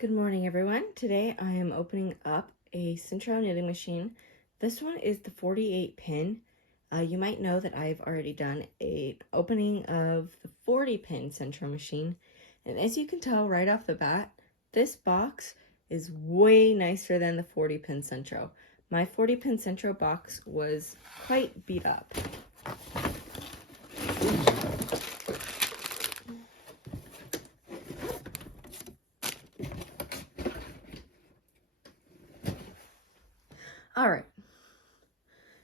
Good morning, everyone. Today I am opening up a Sentro knitting machine. This one is the 48 pin. You might know that I've already done an opening of the 40 pin Sentro machine. And as you can tell right off the bat, this box is way nicer than the 40 pin Sentro. My 40 pin Sentro box was quite beat up. Alright,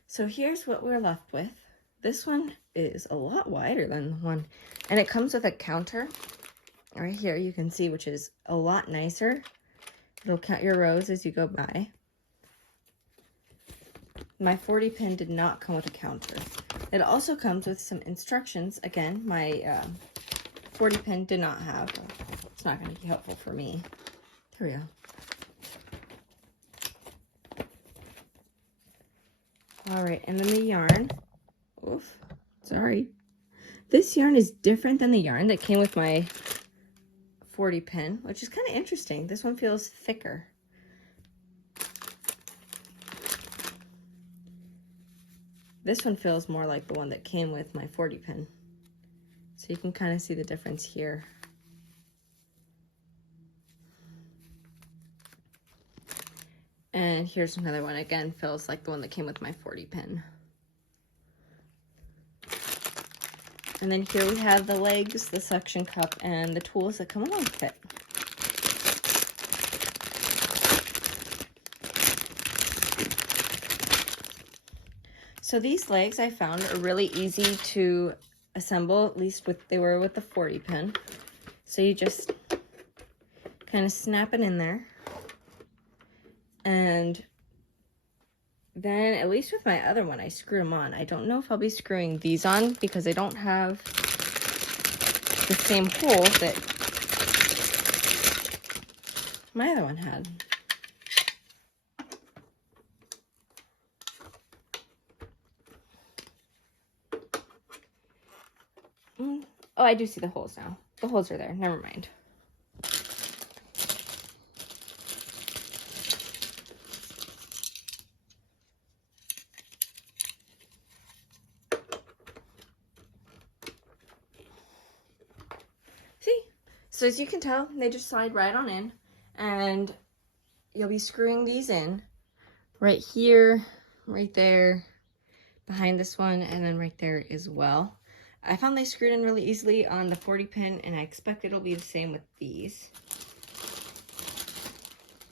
so here's what we're left with. This one is a lot wider than the one, and it comes with a counter right here, you can see, which is a lot nicer. It'll count your rows as you go by. My 40 pin did not come with a counter. It also comes with some instructions. Again, my 40 pin did not have. It's not going to be helpful for me. There we go. All right, and then the yarn. Oof, sorry. This yarn is different than the yarn that came with my 40 pin, which is kind of interesting. This one feels thicker. This one feels more like the one that came with my 40 pin. So you can kind of see the difference here. And here's another one, again, feels like the one that came with my 40 pin. And then here we have the legs, the suction cup, and the tools that come along with it. So these legs I found are really easy to assemble, at least they were with the 40 pin. So you just kind of snap it in there. And then, at least with my other one, I screwed them on. I don't know if I'll be screwing these on because they don't have the same hole that my other one had. Oh, I do see the holes now. The holes are there. Never mind. See? So as you can tell, they just slide right on in, and you'll be screwing these in right here, right there, behind this one, and then right there as well. I found they screwed in really easily on the 40 pin, and I expect it'll be the same with these.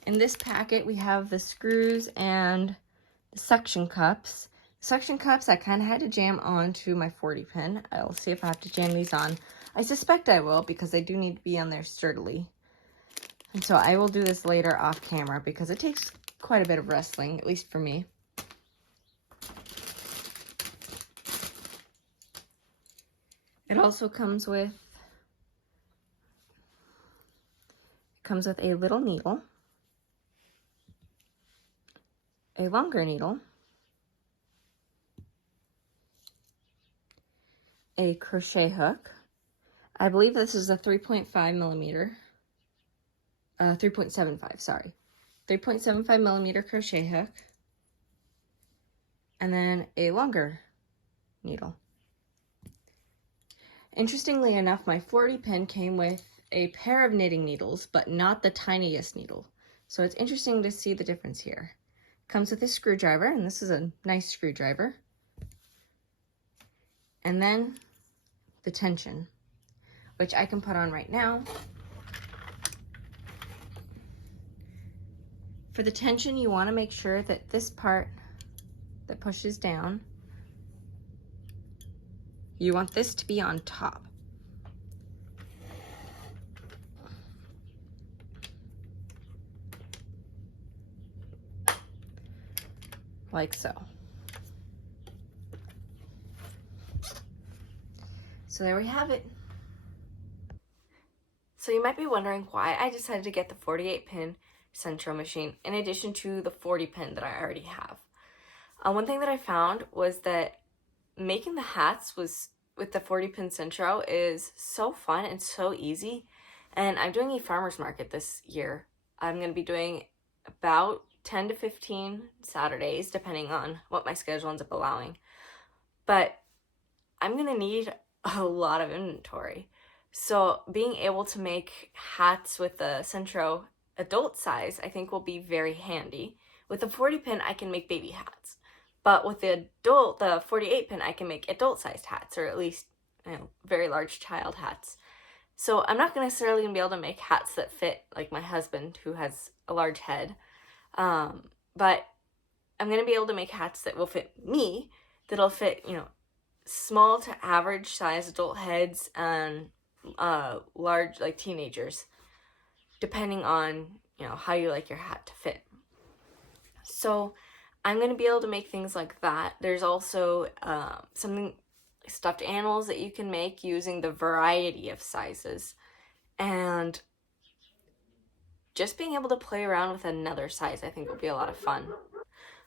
In this packet, we have the screws and the suction cups. Suction cups, I kind of had to jam onto my 40 pin. I'll see if I have to jam these on. I suspect I will because they do need to be on there sturdily. And so I will do this later off camera because it takes quite a bit of wrestling, at least for me. It also comes with a little needle, a longer needle, a crochet hook. I believe this is a 3.5 millimeter, 3.75, sorry. 3.75 millimeter crochet hook, and then a longer needle. Interestingly enough, my 40 pin came with a pair of knitting needles, but not the tiniest needle. So it's interesting to see the difference here. Comes with a screwdriver, and this is a nice screwdriver. And then the tension, which I can put on right now. For the tension, you want to make sure that this part that pushes down, you want this to be on top. Like so. So there we have it. So you might be wondering why I decided to get the 48 pin Sentro machine in addition to the 40 pin that I already have. One thing that I found was that making the hats with the 40 pin Sentro is so fun and so easy. And I'm doing a farmer's market this year I'm going to be doing about 10 to 15 Saturdays, depending on what my schedule ends up allowing. But I'm going to need a lot of inventory. So being able to make hats with the Sentro adult size, I think will be very handy. With the 40 pin, I can make baby hats. But with the 48 pin, I can make adult sized hats, or at least, very large child hats. So I'm not necessarily going to be able to make hats that fit like my husband, who has a large head. But I'm going to be able to make hats that will fit me, that'll fit, small to average size adult heads and large, like teenagers, depending on, how you like your hat to fit. So I'm going to be able to make things like that. There's also stuffed animals that you can make using the variety of sizes. And just being able to play around with another size, I think, will be a lot of fun.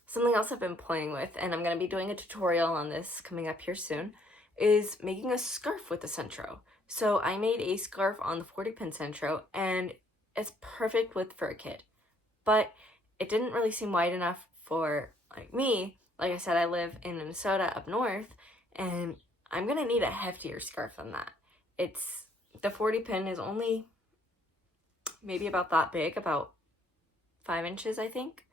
Something else I've been playing with, and I'm going to be doing a tutorial on this coming up here soon, is making a scarf with the Sentro. So I made a scarf on the 40 pin Sentro, and it's perfect for a kid. But it didn't really seem wide enough for me. Like I said, I live in Minnesota up north, and I'm going to need a heftier scarf than that. The 40 pin is only maybe about that big, about 5 inches, I think.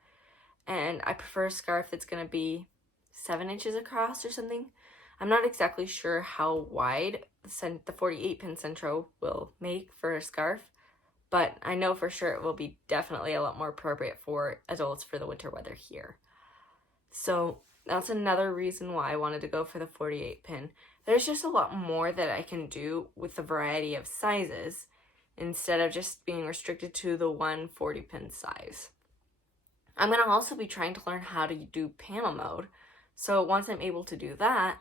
And I prefer a scarf that's going to be 7 inches across or something. I'm not exactly sure how wide the 48 pin Sentro will make for a scarf, but I know for sure it will be definitely a lot more appropriate for adults for the winter weather here. So that's another reason why I wanted to go for the 48 pin. There's just a lot more that I can do with the variety of sizes instead of just being restricted to the one 40 pin size. I'm going to also be trying to learn how to do panel mode. So once I'm able to do that,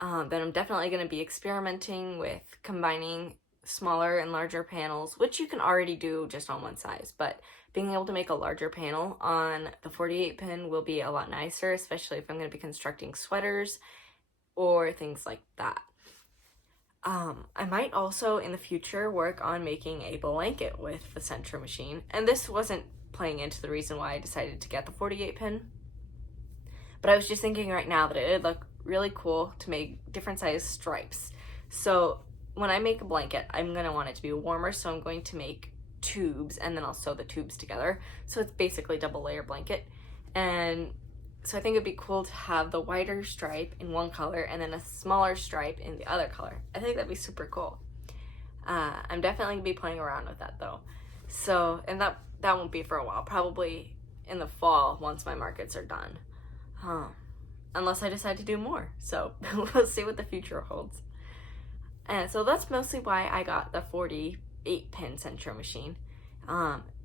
then I'm definitely going to be experimenting with combining smaller and larger panels, which you can already do just on one size. But being able to make a larger panel on the 48 pin will be a lot nicer, especially if I'm going to be constructing sweaters or things like that. I might also in the future work on making a blanket with the Sentro machine. And this wasn't playing into the reason why I decided to get the 48 pin. But I was just thinking right now that it would look really cool to make different size stripes. So when I make a blanket, I'm going to want it to be warmer. So I'm going to make tubes and then I'll sew the tubes together. So it's basically double layer blanket. And so I think it'd be cool to have the wider stripe in one color and then a smaller stripe in the other color. I think that'd be super cool. I'm definitely gonna be playing around with that though. So, and that won't be for a while, probably in the fall once my markets are done. Unless I decide to do more. So we'll see what the future holds. And so that's mostly why I got the 48 pin Sentro machine.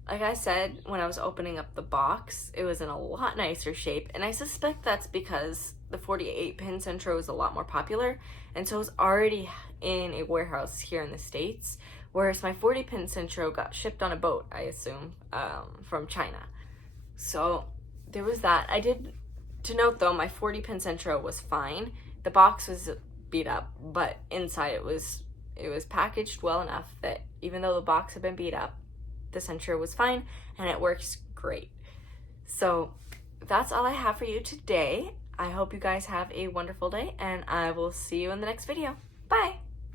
Like I said, when I was opening up the box, it was in a lot nicer shape, and I suspect that's because the 48 pin Sentro is a lot more popular, and so it's already in a warehouse here in the States, whereas my 40 pin Sentro got shipped on a boat, I assume, from China. So there was that. To note though, my 40 pin Sentro was fine. The box was beat up, but inside it was packaged well enough that even though the box had been beat up, the Sentro was fine and it works great. So that's all I have for you today. I hope you guys have a wonderful day and I will see you in the next video. Bye!